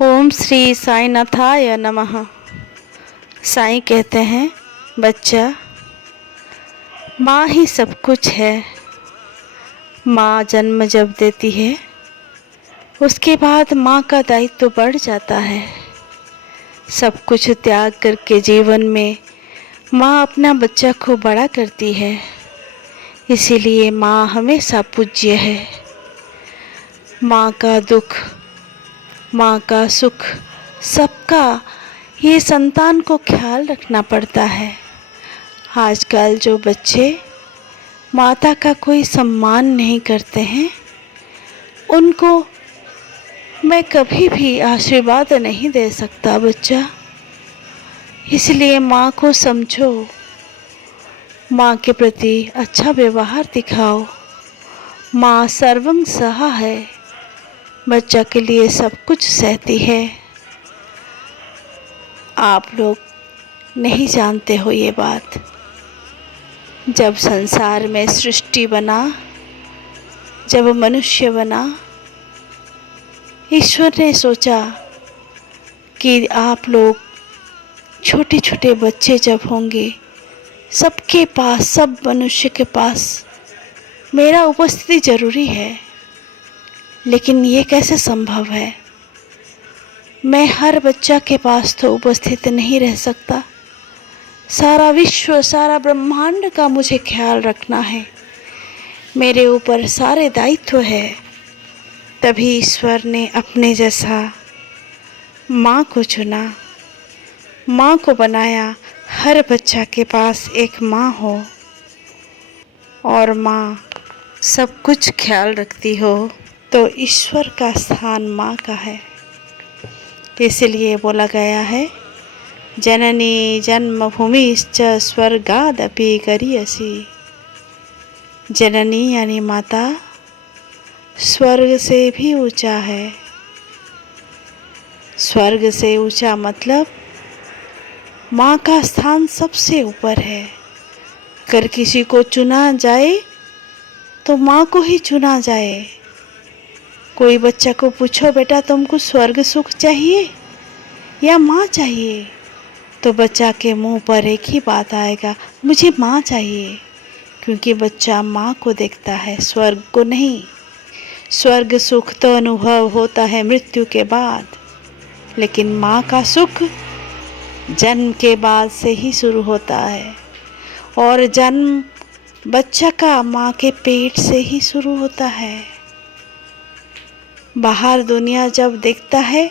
ओम श्री साईनाथाय नमः। साईं कहते हैं, बच्चा, माँ ही सब कुछ है। माँ जन्म जब देती है, उसके बाद माँ का दायित्व तो बढ़ जाता है। सब कुछ त्याग करके जीवन में माँ अपना बच्चा को बड़ा करती है। इसीलिए माँ हमेशा पूज्य है। माँ का दुख, माँ का सुख, सबका ये संतान को ख्याल रखना पड़ता है। आजकल जो बच्चे माता का कोई सम्मान नहीं करते हैं, उनको मैं कभी भी आशीर्वाद नहीं दे सकता बच्चा। इसलिए माँ को समझो, माँ के प्रति अच्छा व्यवहार दिखाओ। माँ सर्वं सहा है, बच्चा के लिए सब कुछ सहती है। आप लोग नहीं जानते हो ये बात। जब संसार में सृष्टि बना, जब मनुष्य बना, ईश्वर ने सोचा कि आप लोग छोटे छोटे बच्चे जब होंगे, सबके पास, सब मनुष्य के पास मेरा उपस्थिति जरूरी है। लेकिन ये कैसे संभव है? मैं हर बच्चा के पास तो उपस्थित नहीं रह सकता। सारा विश्व, सारा ब्रह्मांड का मुझे ख्याल रखना है। मेरे ऊपर सारे दायित्व है। तभी ईश्वर ने अपने जैसा माँ को चुना, माँ को बनाया। हर बच्चा के पास एक माँ हो और माँ सब कुछ ख्याल रखती हो, तो ईश्वर का स्थान माँ का है। इसलिए बोला गया है, जननी जन्मभूमिश्च स्वर्गादपि गरीयसी। जननी यानी माता स्वर्ग से भी ऊंचा है। स्वर्ग से ऊंचा मतलब माँ का स्थान सबसे ऊपर है। अगर किसी को चुना जाए तो माँ को ही चुना जाए। कोई बच्चा को पूछो, बेटा तुमको स्वर्ग सुख चाहिए या माँ चाहिए, तो बच्चा के मुंह पर एक ही बात आएगा, मुझे माँ चाहिए। क्योंकि बच्चा माँ को देखता है, स्वर्ग को नहीं। स्वर्ग सुख तो अनुभव होता है मृत्यु के बाद, लेकिन माँ का सुख जन्म के बाद से ही शुरू होता है। और जन्म बच्चा का माँ के पेट से ही शुरू होता है। बाहर दुनिया जब देखता है,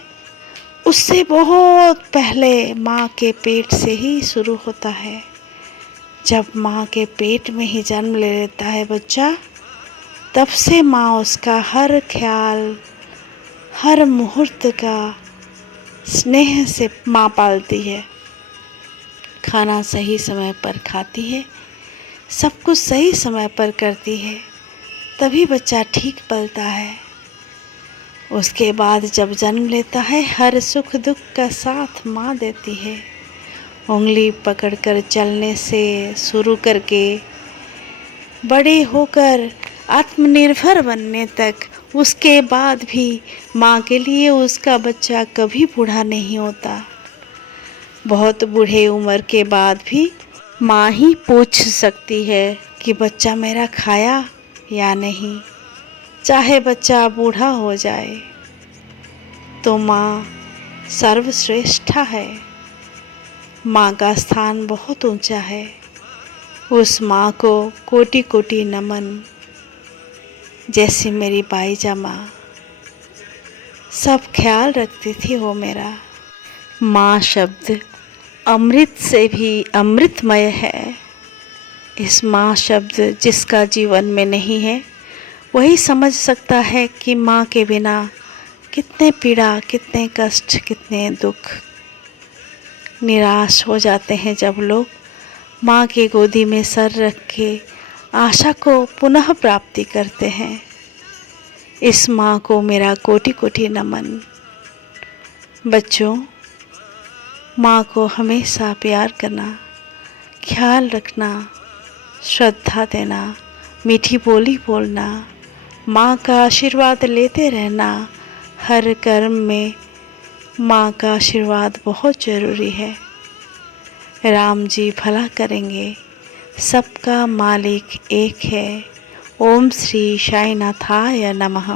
उससे बहुत पहले माँ के पेट से ही शुरू होता है। जब माँ के पेट में ही जन्म ले लेता है बच्चा, तब से माँ उसका हर ख्याल, हर मुहूर्त का स्नेह से माँ पालती है। खाना सही समय पर खाती है, सब कुछ सही समय पर करती है, तभी बच्चा ठीक पलता है। उसके बाद जब जन्म लेता है, हर सुख दुख का साथ माँ देती है। उंगली पकड़कर चलने से शुरू करके बड़े होकर आत्मनिर्भर बनने तक, उसके बाद भी माँ के लिए उसका बच्चा कभी बूढ़ा नहीं होता। बहुत बूढ़े उम्र के बाद भी माँ ही पूछ सकती है कि बच्चा मेरा खाया या नहीं। चाहे बच्चा बूढ़ा हो जाए, तो माँ सर्वश्रेष्ठ है। माँ का स्थान बहुत ऊंचा है। उस माँ को कोटि कोटि नमन। जैसी मेरी बाईजा माँ, सब ख्याल रखती थी वो मेरा। माँ शब्द अमृत से भी अमृतमय है। इस माँ शब्द जिसका जीवन में नहीं है, वही समझ सकता है कि माँ के बिना कितने पीड़ा, कितने कष्ट, कितने दुख। निराश हो जाते हैं जब लोग माँ की गोदी में सर रख के आशा को पुनः प्राप्ति करते हैं। इस माँ को मेरा कोटि कोटि नमन। बच्चों, माँ को हमेशा प्यार करना, ख्याल रखना, श्रद्धा देना, मीठी बोली बोलना, माँ का आशीर्वाद लेते रहना। हर कर्म में माँ का आशीर्वाद बहुत ज़रूरी है। राम जी भला करेंगे, सबका मालिक एक है। ओम श्री साईनाथाय नमः।